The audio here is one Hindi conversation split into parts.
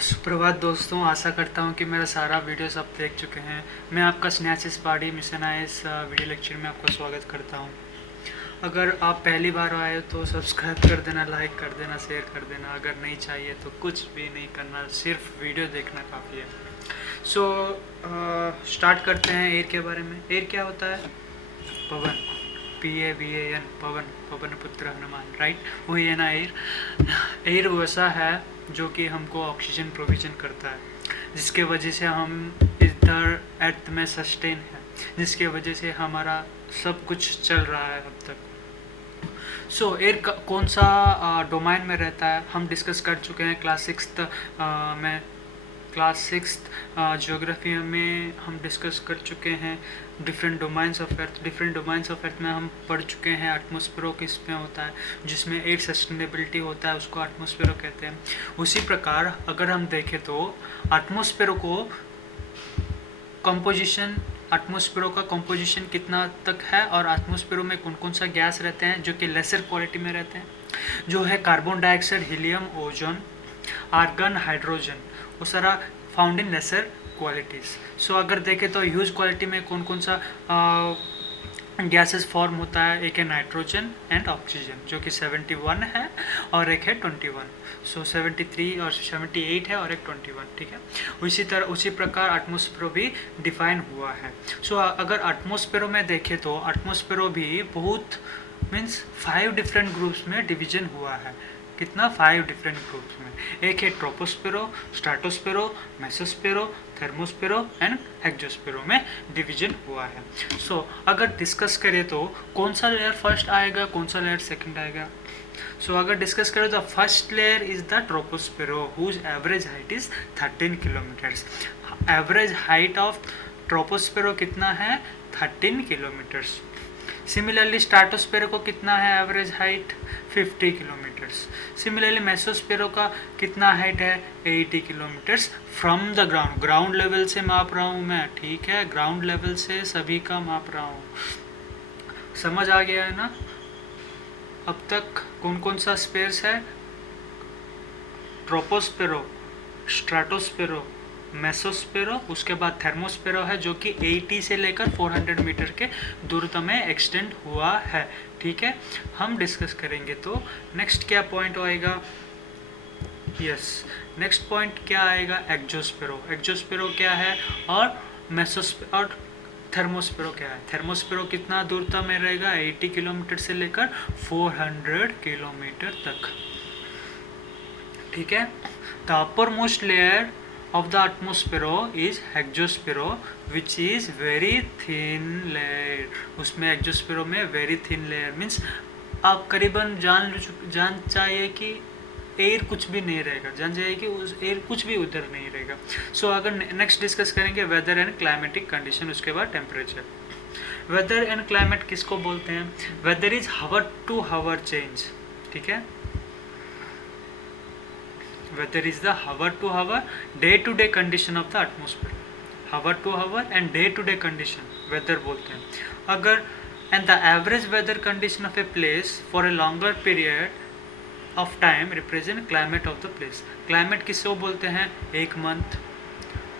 सुप्रभात दोस्तों, आशा करता हूँ कि मेरा सारा वीडियोस आप देख चुके हैं। मैं आपका स्नेहासिस पार्टी मिशन आए इस वीडियो लेक्चर में आपका स्वागत करता हूँ। अगर आप पहली बार आए हो तो सब्सक्राइब कर देना, लाइक कर देना, शेयर कर देना। अगर नहीं चाहिए तो कुछ भी नहीं करना, सिर्फ वीडियो देखना काफ़ी है। स्टार्ट करते हैं एयर के बारे में। एयर क्या होता है? पवन, PAVAN, पवन, पवन पुत्र हनुमान, राइट? वही है ना एयर। एयर वैसा है जो कि हमको ऑक्सीजन प्रोविजन करता है, जिसके वजह से हम इधर अर्थ में सस्टेन है, जिसके वजह से हमारा सब कुछ चल रहा है अब तक। एयर कौन सा डोमेन में रहता है हम डिस्कस कर चुके हैं क्लास सिक्स्थ ज्योग्राफी में हम डिस्कस कर चुके हैं different domains of earth. Different domains of earth में हम पढ़ चुके हैं एटमॉस्फेरो किस में होता है, जिसमें एयर सस्टेनेबिलिटी होता है, उसको एटमॉस्फेरो कहते हैं। उसी प्रकार अगर हम देखें तो एटमॉस्फेरो को कंपोजिशन, एटमॉस्फेरो का कंपोजिशन कितना तक है और एटमॉस्फेरो में कौन कौन सा गैस रहते हैं जो कि लेसर क्वालिटी में रहते हैं, जो है carbon dioxide, helium, ozone, argon, hydrogen, वो सारा फाउंड इन लेसर क्वालिटीज़। अगर देखें तो ह्यूज क्वालिटी में कौन कौन सा गैसेस फॉर्म होता है, एक है नाइट्रोजन एंड ऑक्सीजन जो कि 71 है और एक है 21। 73 और 78 है और एक 21, ठीक है। उसी प्रकार एटमॉस्फेरो भी डिफाइन हुआ है। अगर एटमॉस्फेरो में देखें तो एटमॉस्फेरो भी बहुत मीन्स 5 डिफरेंट ग्रुप्स में डिवीजन हुआ है। कितना? 5 डिफरेंट ग्रुप्स में। एक है ट्रोपोस्फेरो, स्ट्रेटोस्फेरो, मेसोस्फेरो, थर्मोस्फेरो एंड एक्जोस्फेरो में डिवीजन हुआ है। अगर डिस्कस करें तो कौन सा लेयर फर्स्ट आएगा, कौन सा लेयर सेकंड आएगा? अगर डिस्कस करें तो first layer is the troposphere whose average height is 13 kilometres. Average height of troposphere कितना है? 13 किलोमीटर्स। सिमिलरली स्ट्रेटोस्फेरो को कितना है average height? 50 kilometres. Similarly mesosphere का कितना हाइट है? 80 kilometres from the ground. Ground level से माप रहा हूँ मैं, ठीक है, ग्राउंड लेवल से सभी का माप रहा हूँ। समझ आ गया है ना? अब तक कौन कौन सा स्पेस है? ट्रोपोस्फेरो, स्ट्रेटोस्फेरो, मेसोस्फेरो, उसके बाद थर्मोस्फेरो है जो कि 80 से लेकर 400 मीटर के दूरता में एक्सटेंड हुआ है, ठीक है। हम डिस्कस करेंगे तो नेक्स्ट क्या पॉइंट आएगा? नेक्स्ट पॉइंट क्या आएगा? एक्जोस्फेरो। एक्जोस्फेरो क्या है और मेसोस्फेरो और थर्मोस्फेरो क्या है? थर्मोस्फेरो कितना दूरता में रहेगा? 80 किलोमीटर से लेकर 400 किलोमीटर तक, ठीक है। The upper most layer of the atmosphere is exosphere which is very thin layer। उसमें exosphere में very thin layer means आप करीबन जान चाहिए कि एयर कुछ भी नहीं रहेगा, जान जाइए कि उस एयर कुछ भी उधर नहीं रहेगा। अगर नेक्स्ट डिस्कस करेंगे वेदर एंड क्लाइमेटिक कंडीशन, उसके बाद टेम्परेचर। वेदर एंड क्लाइमेट किसको बोलते हैं? Weather is hour to hour change, ठीक है। Weather is the hour to hour, day to day condition of the atmosphere। hour to hour and day to day condition weather बोलते हैं। अगर and the average weather condition of a place for a longer period of time represent climate of the place। climate किसको बोलते हैं? 1 मंथ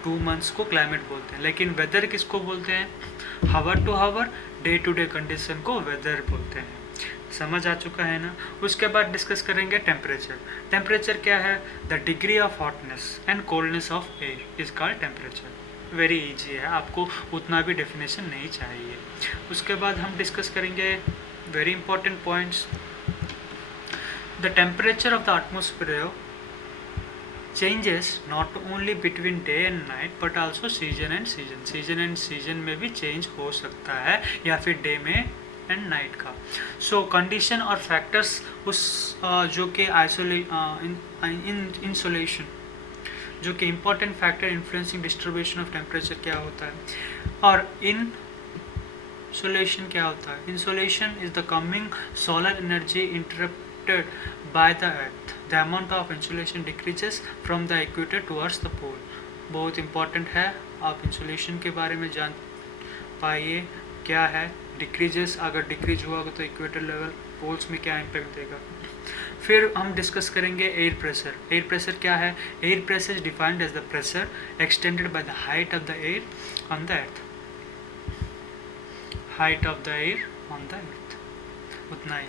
2 मंथ्स को क्लाइमेट बोलते हैं, लेकिन वेदर किसको बोलते हैं? Hour to hour, day to day condition को वेदर बोलते हैं। समझ आ चुका है ना? उसके बाद डिस्कस करेंगे टेम्परेचर। टेम्परेचर क्या है? The degree of hotness and coldness of air is called temperature. Very easy है, आपको उतना भी डेफिनेशन नहीं चाहिए। उसके बाद हम डिस्कस करेंगे very important points. The temperature of the atmosphere changes not only between day and night but also season and season. Season and season में भी चेंज हो सकता है, या फिर डे में एंड नाइट का। कंडीशन और फैक्टर्स उस जो कि इंसोलेशन जो कि important factor influencing distribution of temperature क्या होता है, और इंसोलेशन क्या होता है? Insolation is the coming solar energy interrupted by the earth. The amount of insolation decreases from the equator towards the pole. बहुत इंपॉर्टेंट है, आप इंसोलेशन के बारे में जान पाइए क्या है। डिक्रीजेस, अगर डिक्रीज हुआ तो इक्वेटर लेवल पोल्स में क्या इम्पैक्ट देगा। फिर हम डिस्कस करेंगे एयर प्रेशर। एयर प्रेशर क्या है? Air pressure is defined as the pressure extended by the height of the air on the earth. Height of the air on the earth, उतना ही।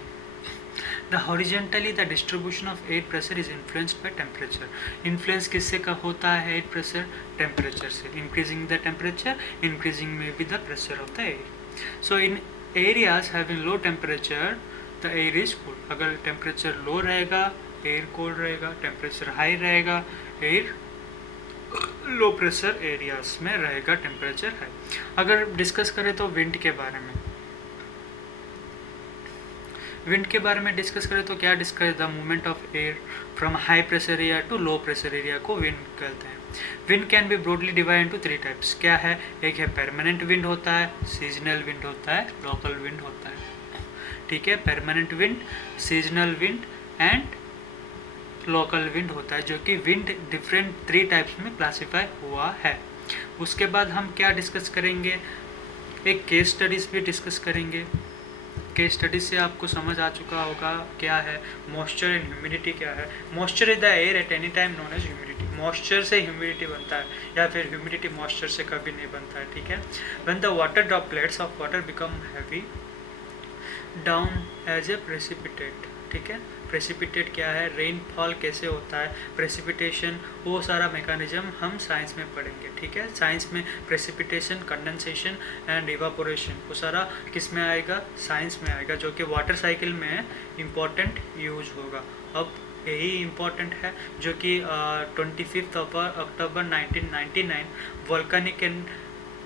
The horizontally the distribution of air pressure is influenced by temperature. Influence किससे का होता है एयर प्रेशर? टेम्परेचर से। इंक्रीजिंग द टेम्परेचर, इंक्रीजिंग में be the pressure of the air. So in areas having low temperature the air is cool. अगर टेम्परेचर लो रहेगा एयर कोल्ड रहेगा, टेम्परेचर हाई रहेगा एयर लो प्रेशर एरियाज में रहेगा टेम्परेचर हाई। अगर डिस्कस करें तो विंड के बारे में, विंड के बारे में डिस्कस करें तो क्या discuss? The movement of air from high pressure area to low pressure area को विंड कहते हैं। Wind can be broadly divide into 3 types. क्या है? एक है परमानेंट विंड होता है, सीजनल विंड होता है, लोकल विंड होता है। ठीक है, permanent wind, seasonal wind and local wind होता है, जो कि विंड डिफरेंट 3 टाइप्स में क्लासीफाई हुआ है। उसके बाद हम क्या डिस्कस करेंगे? एक केस स्टडीज भी डिस्कस करेंगे। केस स्टडी से आपको समझ आ चुका होगा क्या है मॉइस्चर एंड ह्यूमिडिटी क्या है। Moisture is the air at any time known as humidity. Moisture से ह्यूमिडिटी बनता है या फिर ह्यूमिडिटी मॉइस्चर से कभी नहीं बनता है। ठीक है, when the water droplets of water become heavy down as a precipitate. ठीक है, प्रेसिपिटेट क्या है? रेनफॉल कैसे होता है, प्रेसिपिटेशन, वो सारा मैकेनिज्म हम साइंस में पढ़ेंगे। ठीक है, साइंस में प्रेसिपिटेशन, कंडेंसेशन एंड इवापोरेशन वो सारा किस में आएगा? साइंस में आएगा, जो कि वाटर साइकिल में इम्पॉर्टेंट यूज होगा। अब यही इम्पॉर्टेंट है जो कि 25 अक्टूबर 1999 volcanic and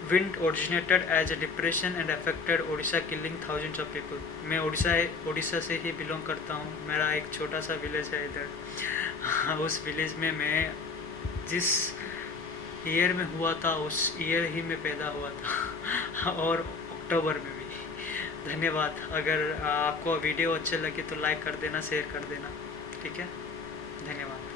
wind originated as a depression and affected Odisha killing thousands of people। मैं उड़ीसा से ही बिलोंग करता हूँ। मेरा एक छोटा सा विलेज है इधर। उस विलेज में मैं जिस ईयर में हुआ था उस ईयर ही में पैदा हुआ था और अक्टूबर में भी। धन्यवाद। अगर आपको वीडियो अच्छे लगे तो लाइक कर देना, शेयर कर देना। ठीक है, धन्यवाद।